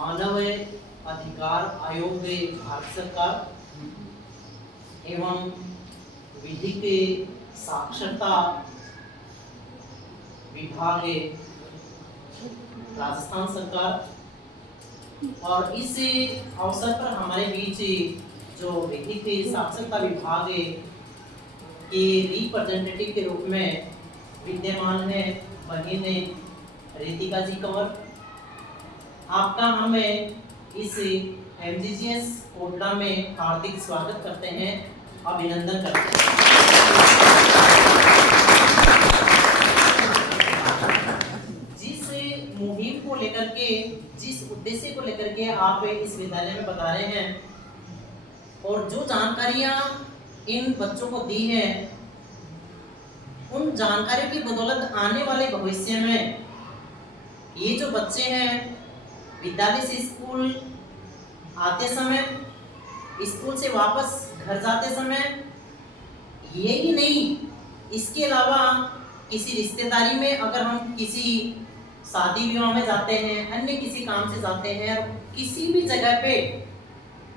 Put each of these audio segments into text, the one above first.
मानव अधिकार आयोग भारत सरकार एवं विधिक साक्षरता विभाग राजस्थान सरकार और इस अवसर पर हमारे बीच जो विधिक साक्षरता विभाग के रिप्रेजेंटेटिव के रूप में विद्यमान है बहन रितिका जी कंवर। आपका हम इस MGGS कोटला में हार्दिक स्वागत करते हैं, अभिनंदन करते हैं। जिस मुहिम को लेकर के, जिस उद्देश्य को लेकर के आप इस विद्यालय में बता रहे हैं और जो जानकारियां इन बच्चों को दी हैं, उन जानकारियों की बदौलत आने वाले भविष्य में ये जो बच्चे हैं विद्यालय से स्कूल आते समय, स्कूल से वापस घर जाते समय, ये ही नहीं इसके अलावा किसी रिश्तेदारी में अगर हम किसी शादी विवाह में जाते हैं, अन्य किसी काम से जाते हैं, किसी भी जगह पे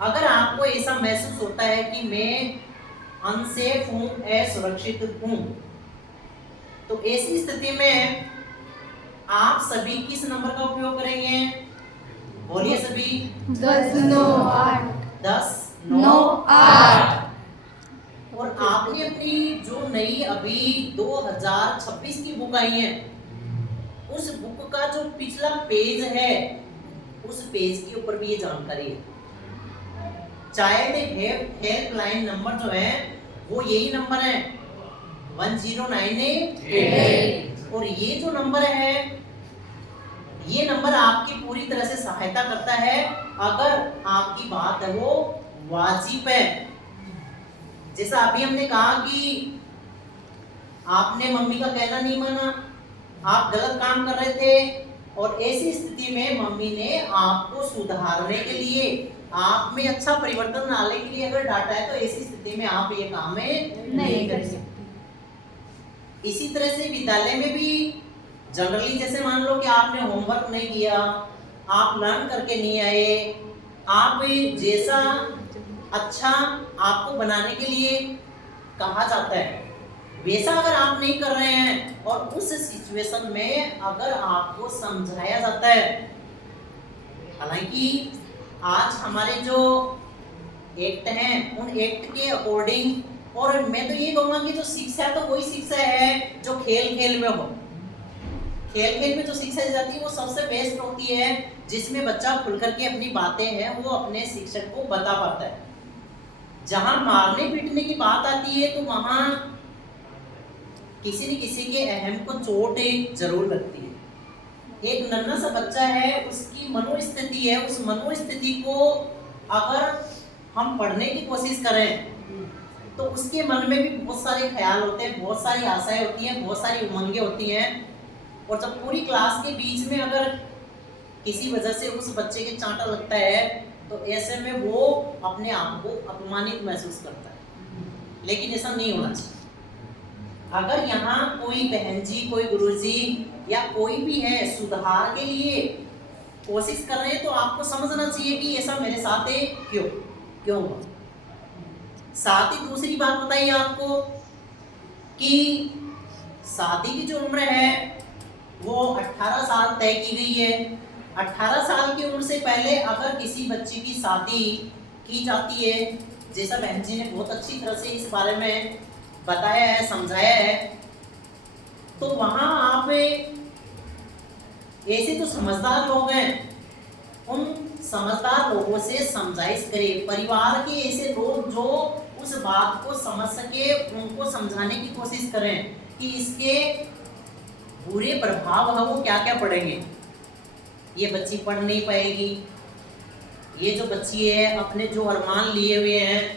अगर आपको ऐसा महसूस होता है कि मैं अनसेफ हूँ, असुरक्षित हूँ, तो ऐसी स्थिति में आप सभी किस नंबर का उपयोग करेंगे? बोलिए सभी। 10-9-8 10-9-8। और आपने अपनी जो नई अभी 2026 की बुक आई है, उस बुक का जो पिछला पेज है, उस पेज के ऊपर भी ये जानकारी है। चाइल्ड हेल्पलाइन नंबर जो है वो यही नंबर है 1098। और ये जो नंबर है, ये नंबर आपकी पूरी तरह से सहायता करता है अगर आपकी बात है वो वाजिब है। जैसा अभी हमने कहा कि आपने मम्मी का कहना नहीं माना, आप गलत काम कर रहे थे और ऐसी स्थिति में मम्मी ने आपको सुधारने के लिए, आप में अच्छा परिवर्तन लाने के लिए अगर डांटा है, तो ऐसी स्थिति में आप ये काम नहीं कर सकते। इसी तरह से विद्यालय में भी जनरली जैसे मान लो कि आपने होमवर्क नहीं किया, आप लर्न करके नहीं आए, आप जैसा अच्छा आपको बनाने के लिए कहा जाता है वैसा अगर आप नहीं कर रहे हैं और उस सिचुएशन में अगर आपको समझाया जाता है, हालांकि आज हमारे जो एक्ट हैं उन एक्ट के अकॉर्डिंग, और मैं तो ये कहूँगा कि जो शिक्षा है तो वही शिक्षा है जो खेल खेल में हो। खेल खेल में जो शिक्षा दी जाती है वो सबसे बेस्ट होती है, जिसमें बच्चा खुल करके अपनी बातें हैं वो अपने शिक्षक को बता पाता है। जहां मारने पीटने की बात आती है तो वहां किसी न किसी के अहम को चोट जरूर लगती है। एक नन्हा सा बच्चा है, उसकी मनोस्थिति है, उस मनोस्थिति को अगर हम पढ़ने की कोशिश करें तो उसके मन में भी बहुत सारे ख्याल होते हैं, बहुत सारी आशाएं होती हैं, बहुत सारी उमंगें होती हैं। और जब पूरी क्लास के बीच में अगर किसी वजह से उस बच्चे के चांटा लगता है तो ऐसे में वो अपने आप को अपमानित महसूस करता है, लेकिन ऐसा नहीं होना चाहिए। अगर यहाँ कोई बहन जी, कोई गुरुजी या कोई भी है सुधार के लिए कोशिश कर रहे हैं तो आपको समझना चाहिए कि ऐसा मेरे साथ है क्यों हुआ। साथ ही दूसरी बात बताइए आपको कि शादी की जो उम्र है वो 18 साल तय की गई है। 18 साल की उम्र से पहले अगर किसी बच्चे की शादी की जाती है, जैसा बहन जी ने बहुत अच्छी तरह से इस बारे में बताया है, समझाया है, तो वहां आप ऐसे जो समझदार लोग हैं उन समझदार लोगों से समझाइश करें। परिवार के ऐसे लोग जो उस बात को समझ सके उनको समझाने की कोशिश करें कि इसके बुरे प्रभाव है वो क्या क्या पड़ेंगे। ये बच्ची पढ़ नहीं पाएगी, ये जो बच्ची है अपने जो अरमान लिए हुए हैं,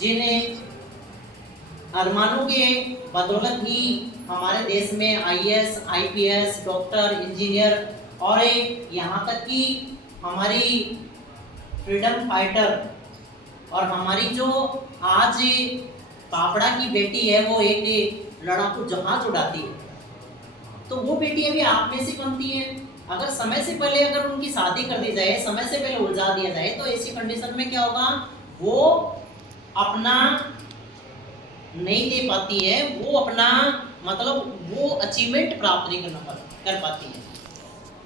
जिन्हें अरमानों के बदौलत ही हमारे देश में IAS, IPS, डॉक्टर, इंजीनियर और यहाँ तक कि हमारी फ्रीडम फाइटर और हमारी जो आज पापड़ा की बेटी है वो एक लड़ाकू जहाज उड़ाती है, तो वो बेटियां भी आप में से बनती हैं। अगर समय से पहले अगर उनकी शादी कर दी जाए, समय से पहले उलझा दिया जाए, तो ऐसी कंडीशन में क्या होगा, वो अपना नहीं दे पाती है, वो अपना मतलब वो अचीवमेंट प्राप्त नहीं कर पाती है।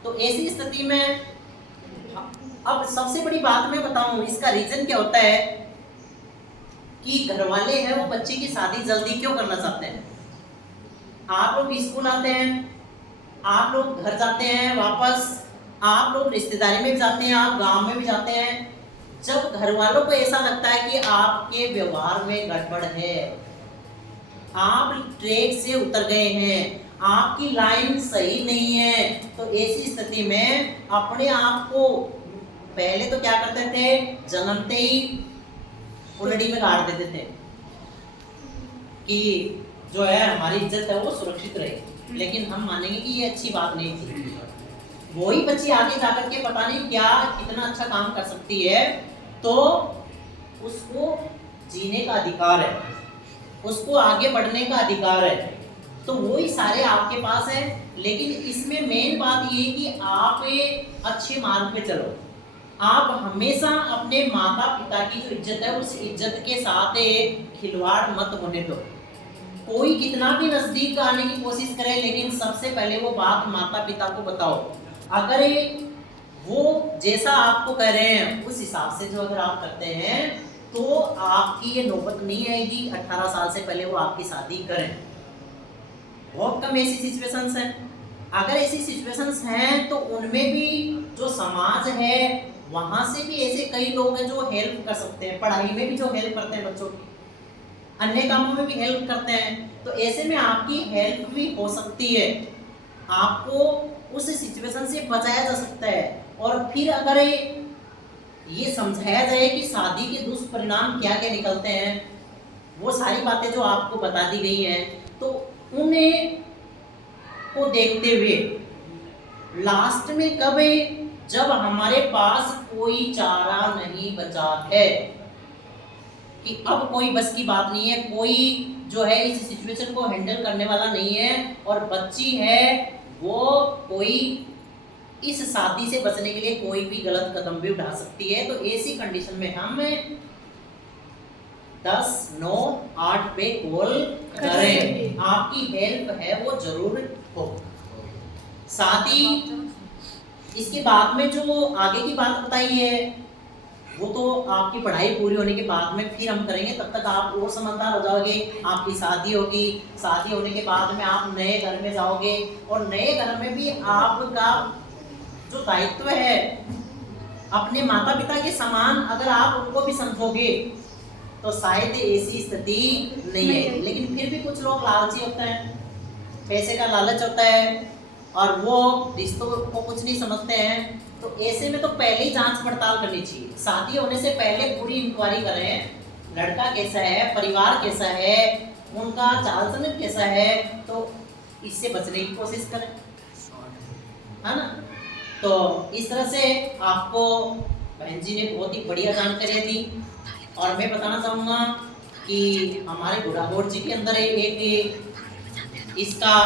तो ऐसी स्थिति में अब सबसे बड़ी बात मैं बताऊं, इसका रीजन क्या होता है कि घर वाले हैं वो बच्चे की शादी जल्दी क्यों करना चाहते हैं। आप लोग स्कूल आते हैं, आप लोग घर जाते हैं वापस, आप लोग रिश्तेदारी में भी जाते हैं, आप गांव में भी जाते हैं। जब घर वालों को ऐसा लगता है कि आपके व्यवहार में गड़बड़ है, आप ट्रैक से उतर गए हैं, आपकी लाइन सही नहीं है, तो ऐसी स्थिति में अपने आप को पहले तो क्या करते थे, जन्मते ही उलड़ी में गाड़ देते थे कि जो है हमारी इज्जत है वो सुरक्षित रहे। लेकिन हम मानेंगे कि ये अच्छी बात नहीं थी। वही बच्ची आगे जाकर के पता नहीं क्या कितना अच्छा काम कर सकती है, तो उसको जीने का अधिकार है, उसको आगे बढ़ने का अधिकार है, तो वही सारे आपके पास है। लेकिन इसमें मेन बात ये कि आप एक अच्छे मार्ग पे चलो। आप हमेशा अपने माता पिता की जो इज्जत है उस इज्जत के साथ एक खिलवाड़ मत होने दो। कोई कितना भी नजदीक आने की कोशिश करे, लेकिन सबसे पहले वो बात माता पिता को बताओ। अगर वो जैसा आपको कह रहे हैं उस हिसाब से जो अगर आप करते हैं तो आपकी ये नौबत नहीं आएगी 18 साल से पहले वो आपकी शादी करें। बहुत कम ऐसी सिचुएशंस हैं। अगर ऐसी सिचुएशंस हैं तो उनमें भी जो समाज है वहां से भी ऐसे कई लोग हैं जो हेल्प कर सकते हैं, पढ़ाई में भी जो हेल्प करते हैं बच्चों की, अन्य कामों में भी हेल्प करते हैं। तो ऐसे में आपकी हेल्प भी हो सकती है, आपको उस सिचुएशन से बचाया जा सकता है। और फिर अगर ये समझाया जाए कि शादी के दुष्परिणाम क्या क्या निकलते हैं, वो सारी बातें जो आपको बता दी गई हैं, तो उन्हें को देखते हुए लास्ट में कब जब हमारे पास कोई चारा नहीं बचा है कि अब कोई बस की बात नहीं है, कोई जो है इस सिचुएशन को हैंडल करने वाला नहीं है और बच्ची है वो कोई इस शादी से बचने के लिए कोई भी गलत कदम भी उठा सकती है, तो ऐसी कंडीशन में हम 10 9 8 पे कॉल करें, आपकी हेल्प है वो जरूर हो। साथ ही इसके बाद में जो आगे की बात बताई है वो तो आपकी पढ़ाई पूरी होने के बाद में फिर हम करेंगे, तब तक आप और समझदार हो जाओगे, आपकी शादी होगी, शादी होने के बाद में आप नए घर में जाओगे और नए घर में भी आपका जो दायित्व है अपने माता पिता के समान अगर आप उनको भी समझोगे तो शायद ऐसी स्थिति नहीं है। लेकिन फिर भी कुछ लोग लालची होते हैं, पैसे का लालच होता है और वो रिश्तों को कुछ नहीं समझते हैं, तो ऐसे में तो पहले ही जांच पड़ताल करनी चाहिए। शादी होने से पहले पूरी इंक्वायरी करें, लड़का कैसा है, परिवार कैसा है, उनका चाल चलन कैसा है, तो इससे बचने की कोशिश करें, है ना। तो इस तरह से आपको बहन जी ने बहुत ही बढ़िया जानकारी दी और मैं बताना चाहूँगा कि हमारे बुढ़ागोड़ जी के अंदर एक इसका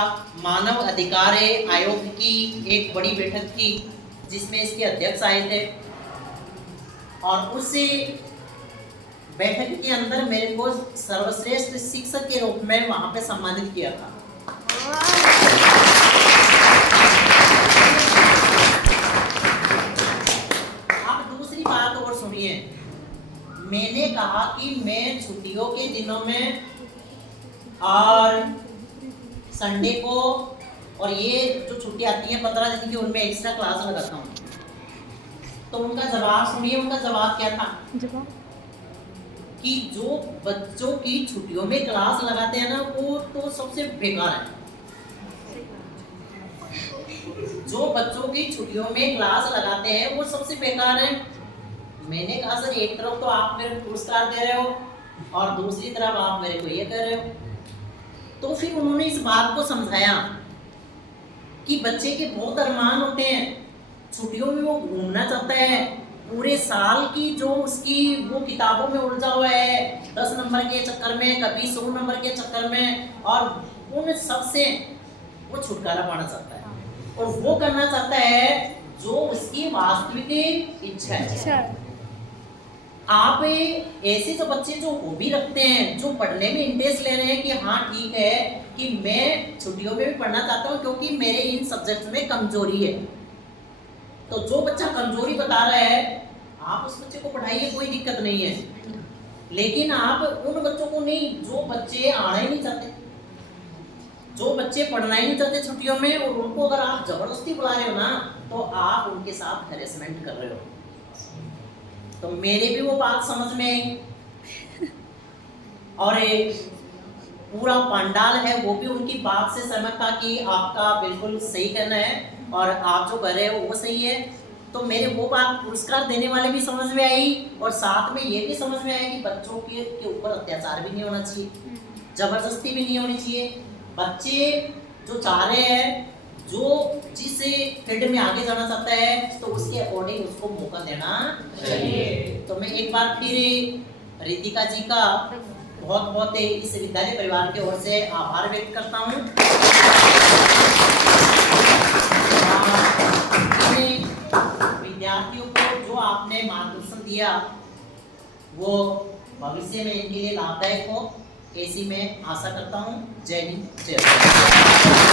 मानव अधिकार आयोग की एक बड़ी बैठक थी जिसमें इसके अध्यक्ष आए थे और उस बैठक के अंदर मेरे को सर्वश्रेष्ठ शिक्षक के रूप में वहां पे सम्मानित किया था। अब दूसरी बात और सुनिए, मैंने कहा कि मैं छुट्टियों के दिनों में और संडे को और ये जो छुट्टी आती है 15 दिन की उनमें एक्स्ट्रा क्लास लगाता हूँ। तो उनका जवाब सुनिए, उनका जवाब क्या था कि जो बच्चों की छुट्टियों में क्लास लगाते हैं ना वो तो सबसे बेकार है। जो बच्चों की छुट्टियों में क्लास लगाते हैं वो सबसे बेकार है। मैंने कहा सर एक तरफ तो आप मेरे को पुरस्कार दे रहे हो और दूसरी तरफ आप मेरे को ये कह रहे हो। तो फिर उन्होंने इस बात को समझाया कि बच्चे के बहुत अरमान होते हैं, छुट्टियों में वो घूमना चाहता है, पूरे साल की जो उसकी वो किताबों में उलझा हुआ है 10 नंबर के चक्कर में, कभी 100 नंबर के चक्कर में, और उन सब से वो छुटकारा पाना चाहता है। और वो करना चाहता है जो उसकी वास्तविक इच्छा है। आप ऐसे जो बच्चे जो हॉबी रखते हैं, जो पढ़ने में इंटरेस्ट ले रहे हैं कि हाँ ठीक है कि मैं छुट्टियों में भी पढ़ना चाहता हूँ क्योंकि मेरे इन सब्जेक्ट में कमजोरी है, तो जो बच्चा कमजोरी बता रहा है आप उस बच्चे को पढ़ाइए, कोई दिक्कत नहीं है। लेकिन आप उन बच्चों को नहीं जो बच्चे आना ही नहीं चाहते, जो बच्चे पढ़ना ही नहीं चाहते छुट्टियों में, और उनको अगर आप जबरदस्ती बुला रहे हो ना तो आप उनके साथ हैरेसमेंट कर रहे हो। तो मेरे भी वो बात समझ में आई और एक पूरा पंडाल है वो भी उनकी बात से सहमत था कि आपका बिल्कुल सही कहना है और आप जो कर रहे हो वो सही है। तो मेरे वो बात पुरस्कार देने वाले भी समझ में आई और साथ में ये भी समझ में आया कि बच्चों के ऊपर अत्याचार भी नहीं होना चाहिए, जबरदस्ती भी नहीं होनी चाहिए। बच्चे जो चाह रहे हैं, जो जिस फील्ड में आगे जाना चाहता है तो उसके अकॉर्डिंग उसको मौका देना चाहिए। तो मैं एक बार फिर रितिका जी का बहुत बहुत इस विद्यालय परिवार की ओर से आभार व्यक्त करता हूँ। विद्यार्थियों को जो आपने मार्गदर्शन दिया वो भविष्य में इनके लिए लाभदायक हो, ऐसी मैं आशा करता हूँ। जय हिंद, जय भारत।